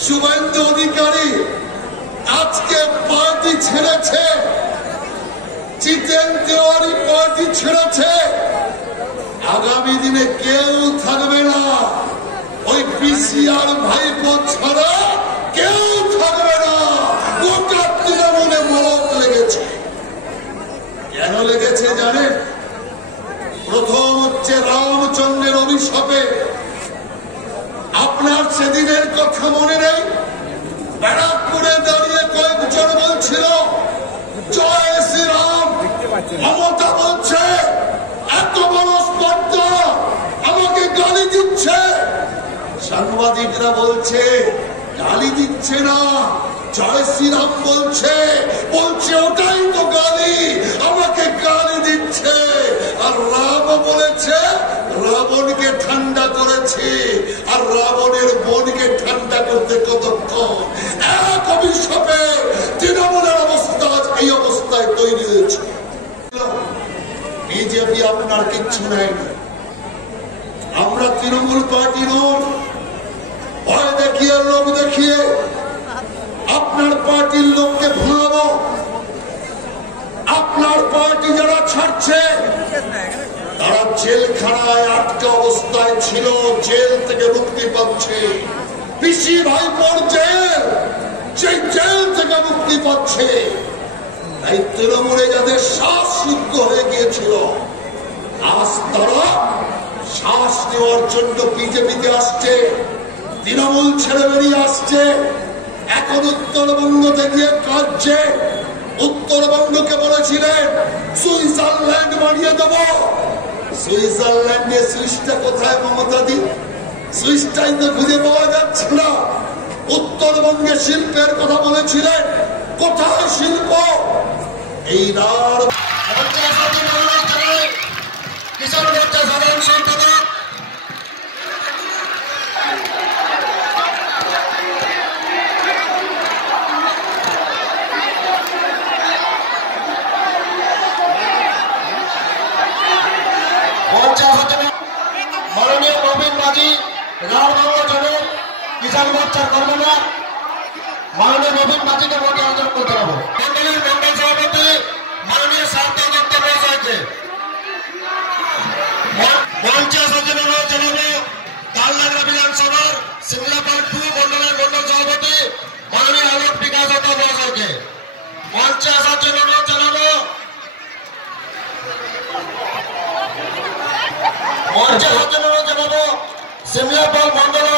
শুভেন্দু অধিকারী আজকে পার্টি ছেড়েছে, জিতেন তেওয়ারি পার্টি ছেড়েছে, আগামী দিনে কেউ থাকবে না। ওই পিসিআর ভাইপো ছাড়া কেউ থাকবে না। গোটা তৃণমূলে মলম লেগেছে। কেন লেগেছে জানেন? প্রথম হচ্ছে রামচন্দ্রের অভিশাপে। আপনার সেদিনের কথা মনে নেই? ব্যারাকপুরে দাঁড়িয়ে কয়েকজন বলছিল জয় শ্রীরাম। মমতা বলছে এত বড় স্পর্ধা, আমাকে গালি দিচ্ছে। সাংবাদিকরা বলছে গালি দিচ্ছে না, জয় শ্রীরাম বলছে, বলছে ওটাই তো গালি, আমাকে গালি দিচ্ছে। আর রাম বলেছে রাবণকে ঠান্ডা করেছে, আর রাবণের বোনকে ঠান্ডা করতে কতক্ষণ। এক অভিশাপে তৃণমূলের অবস্থা এই অবস্থায় তৈরি হয়েছে। বিজেপি আপনার কিচ্ছু নেয়নি। আমরা তৃণমূল পার্টি নয়, ভয় দেখিয়ে লোক দেখিয়ে আপনার পার্টির লোককে ভুলাবো। আপনার পার্টি যারা ছাড়ছে তারা জেলখানায় আটকা অবস্থায় ছিল, জেল থেকে মুক্তি পাচ্ছে। পিসি ভাইপোর জেল, সেই জেল থেকে মুক্তি পাচ্ছে। তাই তৃণমূলে যাদের শ্বাস রুদ্ধ হয়ে গিয়েছিল, আজ তারা শ্বাস নেওয়ার জন্য বিজেপিতে আসছে, তৃণমূল ছেড়ে বেরিয়ে আসছে। এখন উত্তরবঙ্গতে গিয়ে কাঁদছে। উত্তরবঙ্গকে বলেছিলেন সুইজারল্যান্ড বানিয়ে দেব। সুইজারল্যান্ডে সুইসটা কোথায় মমতা দি? সুইসটাই তো খুঁজে পাওয়া যাচ্ছে না। উত্তরবঙ্গে শিল্পের কথা বলেছিলেন, কোথায় শিল্প? এই কিষাণ মোর্চা সাধারণ সম্পাদক মাননীয় নবীন মাঝি, রাঢ়বঙ্গ জনের কিষাণ মোর্চার কর্মকর্তা মাননীয় নবীন মাঝিকে ভোটে আয়োজন করতে হবে। মন্ডলের মন্ডল সভাপতি মাননীয় সারদা দত্ত মহাশয়কে মঞ্চে আসার জন্য জানাবো তালডাংরা বিধানসভার সিমলাপাল 2 মন্ডলের মন্ডল সভাপতি মাননীয় আলোক বিকাশ দত্ত মহাশয়কে মঞ্চে আসার জন্য জানাবো। মঞ্চে আসার জন্য জানাবো সিমলাপাল মন্ডলের